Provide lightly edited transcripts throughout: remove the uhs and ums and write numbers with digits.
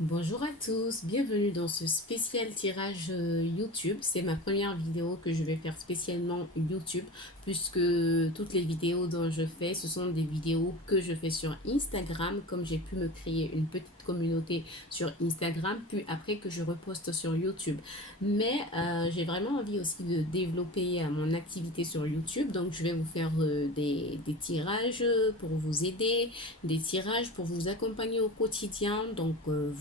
Bonjour à tous, bienvenue dans ce spécial tirage YouTube. C'est ma première vidéo que je vais faire spécialement YouTube puisque toutes les vidéos dont je fais, ce sont des vidéos que je fais sur Instagram comme j'ai pu me créer une petite communauté sur Instagram puis après que je reposte sur YouTube. Mais j'ai vraiment envie aussi de développer mon activité sur YouTube donc je vais vous faire des tirages pour vous aider, des tirages pour vous accompagner au quotidien. Donc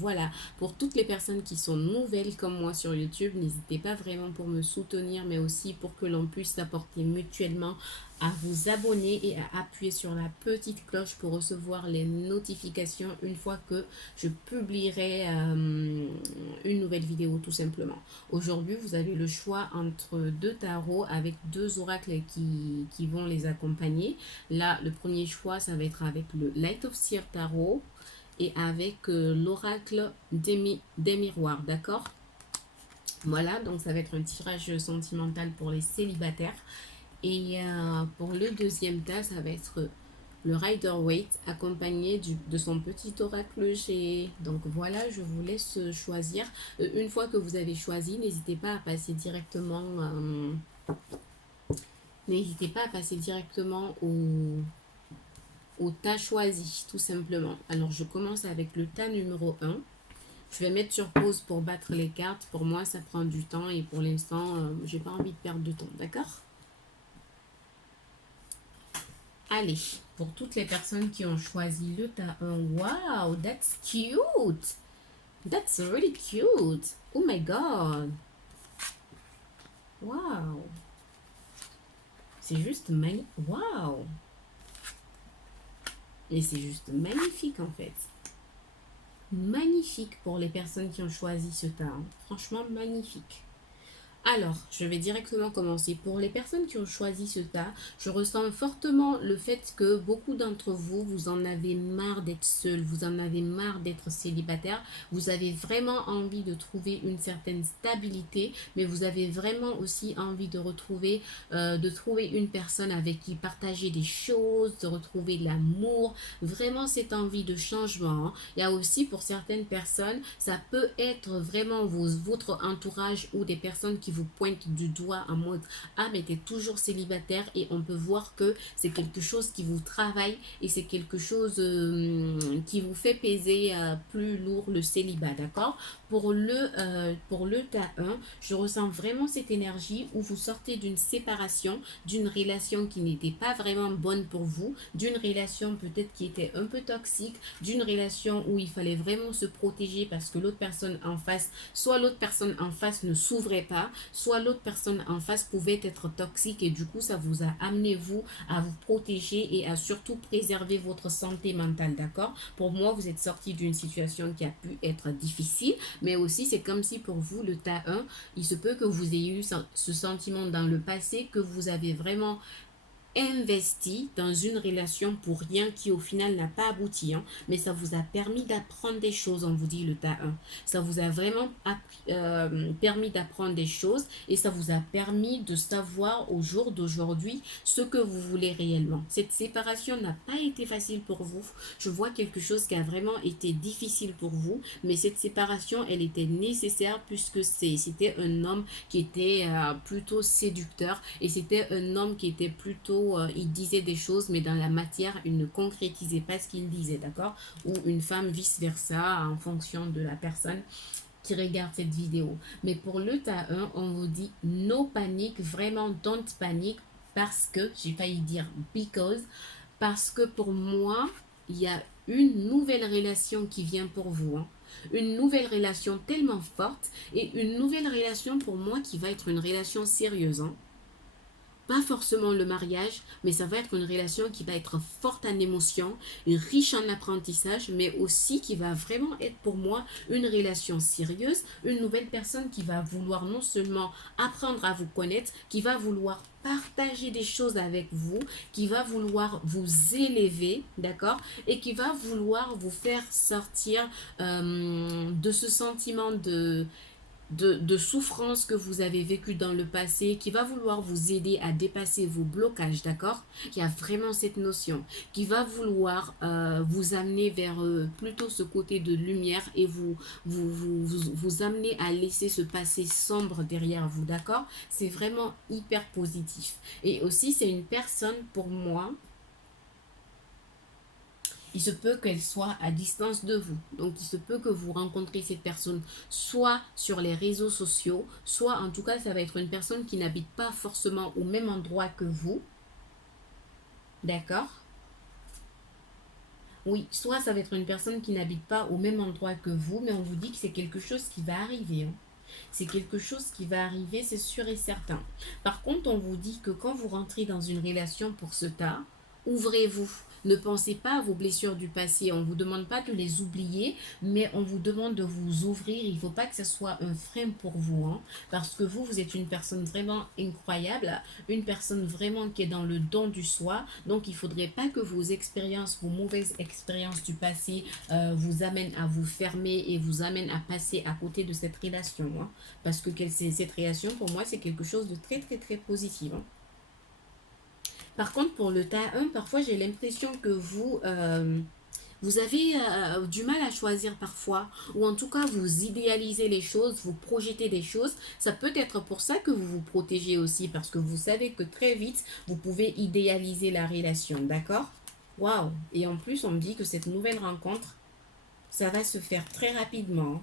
voilà, pour toutes les personnes qui sont nouvelles comme moi sur YouTube, n'hésitez pas vraiment pour me soutenir, mais aussi pour que l'on puisse s'apporter mutuellement à vous abonner et à appuyer sur la petite cloche pour recevoir les notifications une fois que je publierai une nouvelle vidéo tout simplement. Aujourd'hui, vous avez le choix entre deux tarots avec deux oracles qui vont les accompagner. Là, le premier choix, ça va être avec le Light of Seer Tarot et avec l'oracle des miroirs, d'accord? Voilà, donc ça va être un tirage sentimental pour les célibataires. Et pour le deuxième tas, ça va être le Rider-Waite accompagné de son petit oracle G. Donc voilà, je vous laisse choisir. Une fois que vous avez choisi, n'hésitez pas à passer directement au tas choisi, tout simplement. Alors, je commence avec le tas numéro un. Je vais mettre sur pause pour battre les cartes. Pour moi, ça prend du temps et pour l'instant, j'ai pas envie de perdre de temps, d'accord? Allez, pour toutes les personnes qui ont choisi le tas un, wow, that's cute! That's really cute! Oh my god! Wow! C'est juste magnifique! Wow! Et c'est juste magnifique en fait. Magnifique pour les personnes qui ont choisi ce tas. Franchement, magnifique. Alors, je vais directement commencer. Pour les personnes qui ont choisi ce tas, je ressens fortement le fait que beaucoup d'entre vous, vous en avez marre d'être seul, vous en avez marre d'être célibataire, vous avez vraiment envie de trouver une certaine stabilité, mais vous avez vraiment aussi envie de trouver une personne avec qui partager des choses, de retrouver l'amour, vraiment cette envie de changement. Il y a aussi pour certaines personnes, ça peut être vraiment votre entourage ou des personnes qui vous pointent du doigt en mode ah mais t'es toujours célibataire et on peut voir que c'est quelque chose qui vous travaille et c'est quelque chose qui vous fait peser plus lourd le célibat, d'accord? Pour le tas 1, je ressens vraiment cette énergie où vous sortez d'une séparation, d'une relation qui n'était pas vraiment bonne pour vous, d'une relation peut-être qui était un peu toxique, d'une relation où il fallait vraiment se protéger parce que l'autre personne en face, soit l'autre personne en face ne s'ouvrait pas, soit l'autre personne en face pouvait être toxique et du coup ça vous a amené vous à vous protéger et à surtout préserver votre santé mentale, d'accord? Pour moi, vous êtes sorti d'une situation qui a pu être difficile, mais aussi c'est comme si pour vous, le tas 1, il se peut que vous ayez eu ce sentiment dans le passé que vous avez vraiment investi dans une relation pour rien qui au final n'a pas abouti, hein, mais ça vous a permis d'apprendre des choses, on vous dit le tas 1. Ça vous a vraiment permis d'apprendre des choses et ça vous a permis de savoir au jour d'aujourd'hui ce que vous voulez réellement. Cette séparation n'a pas été facile pour vous. Je vois quelque chose qui a vraiment été difficile pour vous, mais cette séparation, elle était nécessaire puisque c'était un homme qui était plutôt séducteur et c'était un homme qui était plutôt il disait des choses, mais dans la matière, il ne concrétisait pas ce qu'il disait, d'accord? Ou une femme vice-versa, en fonction de la personne qui regarde cette vidéo. Mais pour le tas 1, on vous dit no panique, vraiment don't panique, parce que, j'ai failli dire because, parce que pour moi, il y a une nouvelle relation qui vient pour vous, hein. Une nouvelle relation tellement forte et une nouvelle relation pour moi qui va être une relation sérieuse, hein. Pas forcément le mariage, mais ça va être une relation qui va être forte en émotion, riche en apprentissage, mais aussi qui va vraiment être pour moi une relation sérieuse, une nouvelle personne qui va vouloir non seulement apprendre à vous connaître, qui va vouloir partager des choses avec vous, qui va vouloir vous élever, d'accord, et qui va vouloir vous faire sortir de ce sentiment de souffrance que vous avez vécu dans le passé, qui va vouloir vous aider à dépasser vos blocages, d'accord? Il y a vraiment cette notion qui va vouloir vous amener vers plutôt ce côté de lumière et vous amener à laisser ce passé sombre derrière vous, d'accord? C'est vraiment hyper positif. Et aussi, c'est une personne pour moi, il se peut qu'elle soit à distance de vous. Donc, il se peut que vous rencontriez cette personne soit sur les réseaux sociaux, soit en tout cas, ça va être une personne qui n'habite pas forcément au même endroit que vous. D'accord? Oui, soit ça va être une personne qui n'habite pas au même endroit que vous, mais on vous dit que c'est quelque chose qui va arriver, hein. C'est quelque chose qui va arriver, c'est sûr et certain. Par contre, on vous dit que quand vous rentrez dans une relation pour ce tas, ouvrez-vous. Ne pensez pas à vos blessures du passé. On ne vous demande pas de les oublier, mais on vous demande de vous ouvrir. Il ne faut pas que ce soit un frein pour vous, hein, parce que vous êtes une personne vraiment incroyable, une personne vraiment qui est dans le don du soi. Donc, il ne faudrait pas que vos expériences, vos mauvaises expériences du passé vous amènent à vous fermer et vous amènent à passer à côté de cette relation, hein, parce que cette relation, pour moi, c'est quelque chose de très, très, très positif, hein. Par contre, pour le tas 1, parfois j'ai l'impression que vous avez du mal à choisir parfois, ou en tout cas vous idéalisez les choses, vous projetez des choses. Ça peut être pour ça que vous vous protégez aussi, parce que vous savez que très vite, vous pouvez idéaliser la relation, d'accord? Waouh! Et en plus, on me dit que cette nouvelle rencontre, ça va se faire très rapidement, hein.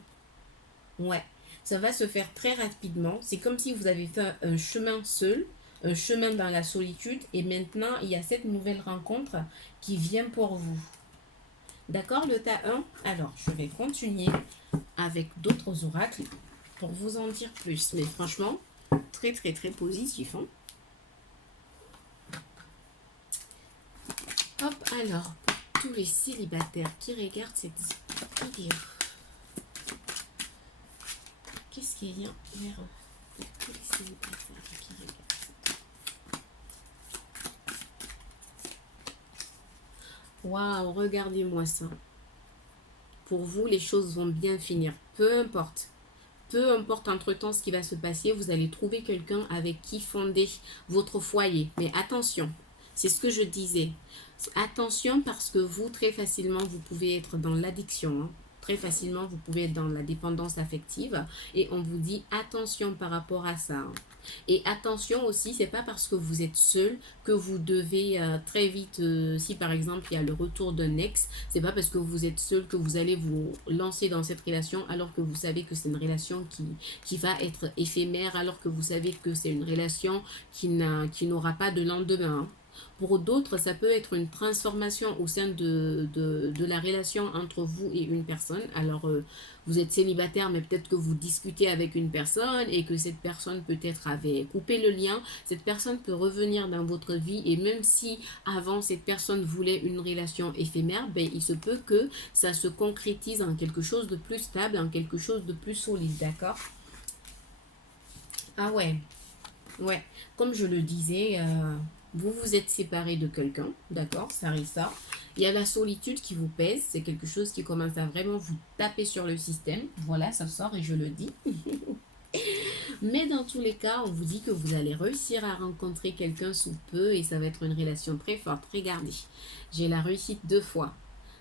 Ouais, ça va se faire très rapidement. C'est comme si vous avez fait un chemin seul, un chemin dans la solitude, et maintenant il y a cette nouvelle rencontre qui vient pour vous. D'accord, le tas 1? Alors, je vais continuer avec d'autres oracles pour vous en dire plus. Mais franchement, très très très positif, hein. Hop, alors, pour tous les célibataires qui regardent cette vidéo, qu'est-ce qu'il y a vers eux? Pour tous les célibataires qui regardent. Waouh, regardez-moi ça. Pour vous, les choses vont bien finir. Peu importe. Peu importe entre-temps ce qui va se passer, vous allez trouver quelqu'un avec qui fonder votre foyer. Mais attention, c'est ce que je disais. Attention parce que vous, très facilement, vous pouvez être dans l'addiction, hein. Très facilement, vous pouvez être dans la dépendance affective. Et on vous dit attention par rapport à ça, hein. Et attention aussi, c'est pas parce que vous êtes seul que vous devez très vite, si par exemple il y a le retour d'un ex, c'est pas parce que vous êtes seul que vous allez vous lancer dans cette relation alors que vous savez que c'est une relation qui va être éphémère, alors que vous savez que c'est une relation qui n'aura pas de lendemain, hein. Pour d'autres, ça peut être une transformation au sein de la relation entre vous et une personne. Alors, vous êtes célibataire, mais peut-être que vous discutez avec une personne et que cette personne peut-être avait coupé le lien. Cette personne peut revenir dans votre vie et même si avant cette personne voulait une relation éphémère, ben, il se peut que ça se concrétise en quelque chose de plus stable, en quelque chose de plus solide, d'accord? Ah ouais, ouais. Comme je le disais, vous vous êtes séparé de quelqu'un, d'accord, ça arrive ça. Il y a la solitude qui vous pèse, c'est quelque chose qui commence à vraiment vous taper sur le système. Voilà, ça sort et je le dis. Mais dans tous les cas, on vous dit que vous allez réussir à rencontrer quelqu'un sous peu et ça va être une relation très forte. Regardez, j'ai la réussite 2 fois.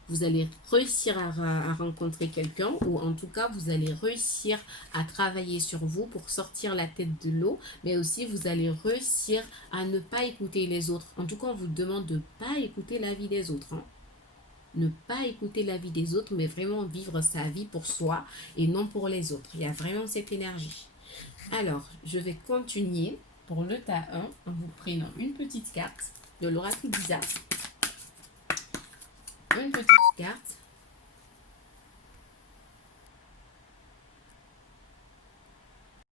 Vous allez réussir à rencontrer quelqu'un ou en tout cas, vous allez réussir à travailler sur vous pour sortir la tête de l'eau, mais aussi vous allez réussir à ne pas écouter les autres. En tout cas, on vous demande de ne pas écouter l'avis des autres, hein. Ne pas écouter l'avis des autres, mais vraiment vivre sa vie pour soi et non pour les autres. Il y a vraiment cette énergie. Alors, je vais continuer pour le tas 1 en vous prenant une petite carte de l'oracle bizarre. Une petite carte